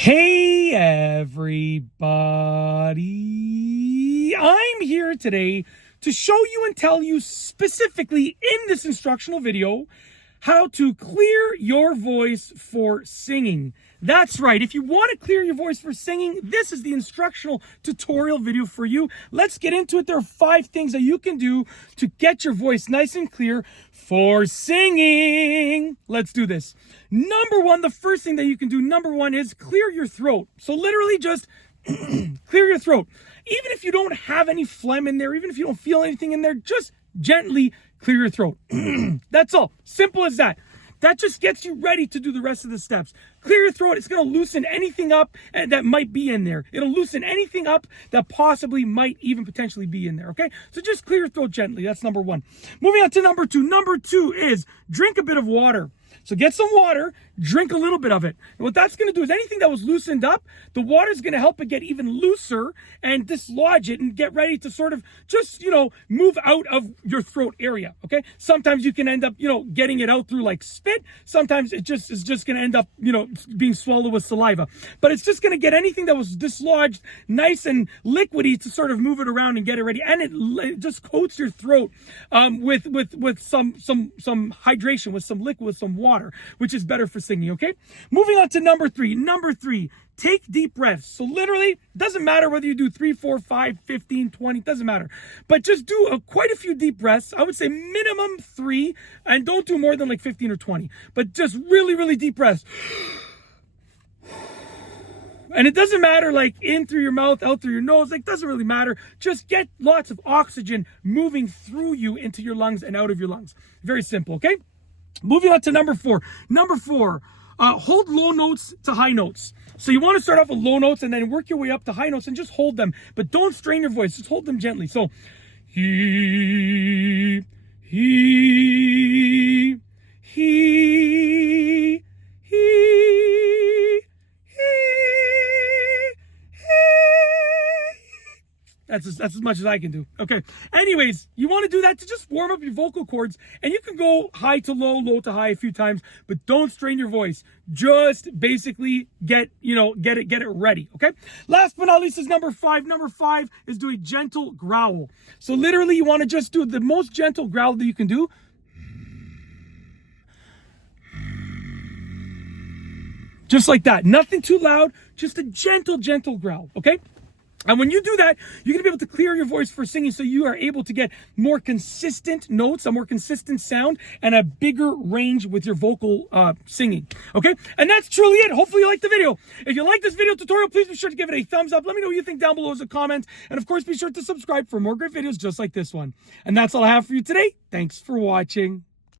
Hey everybody, I'm here today to show you and tell you specifically in this instructional video how to clear your voice for singing. That's right, if you want to clear your voice for singing, this is the instructional tutorial video for you. Let's get into it. There are 5 things that you can do to get your voice nice and clear for singing. Let's do this. Number 1, the first thing that you can do, number 1 is clear your throat. So literally just clear your throat. Even if you don't have any phlegm in there, even if you don't feel anything in there, just gently clear your throat. That's all. Simple as that. That just gets you ready to do the rest of the steps. Clear your throat. It's going to loosen anything up that might be in there. It'll loosen anything up that possibly might even potentially be in there, okay? So just clear your throat gently. That's number 1. Moving on to number 2. Number 2 is drink a bit of water. So get some water, drink a little bit of it. And what that's going to do is anything that was loosened up, the water is going to help it get even looser and dislodge it and get ready to sort of just, move out of your throat area, okay? Sometimes you can end up, getting it out through like spit. Sometimes it just is just going to end up, being swallowed with saliva. But it's just going to get anything that was dislodged nice and liquidy to sort of move it around and get it ready. And it just coats your throat with some hydration, with some liquid, with some water, which is better for singing, okay? Moving on to number 3. Number 3, take deep breaths. So literally, doesn't matter whether you do 3, 4, 5, 15, 20, doesn't matter. But just do quite a few deep breaths. I would say minimum 3, and don't do more than like 15 or 20. But just really, really deep breaths. And it doesn't matter like in through your mouth, out through your nose, like doesn't really matter. Just get lots of oxygen moving through you into your lungs and out of your lungs. Very simple, okay? Moving on to number 4. Number 4, hold low notes to high notes. So you want to start off with low notes and then work your way up to high notes and just hold them. But don't strain your voice. Just hold them gently. So, he, he, he, he. That's as much as I can do. Okay. Anyways, you want to do that to just warm up your vocal cords, and you can go high to low, low to high a few times, but don't strain your voice. Just basically get it ready. Okay. Last but not least is number 5. Number 5 is do a gentle growl. So literally, you want to just do the most gentle growl that you can do. Just like that. Nothing too loud. Just a gentle growl. Okay. And when you do that, you're going to be able to clear your voice for singing, so you are able to get more consistent notes, a more consistent sound, and a bigger range with your vocal singing. Okay? And that's truly it. Hopefully you liked the video. If you like this video tutorial, please be sure to give it a thumbs up. Let me know what you think down below as a comment. And of course, be sure to subscribe for more great videos just like this one. And that's all I have for you today. Thanks for watching.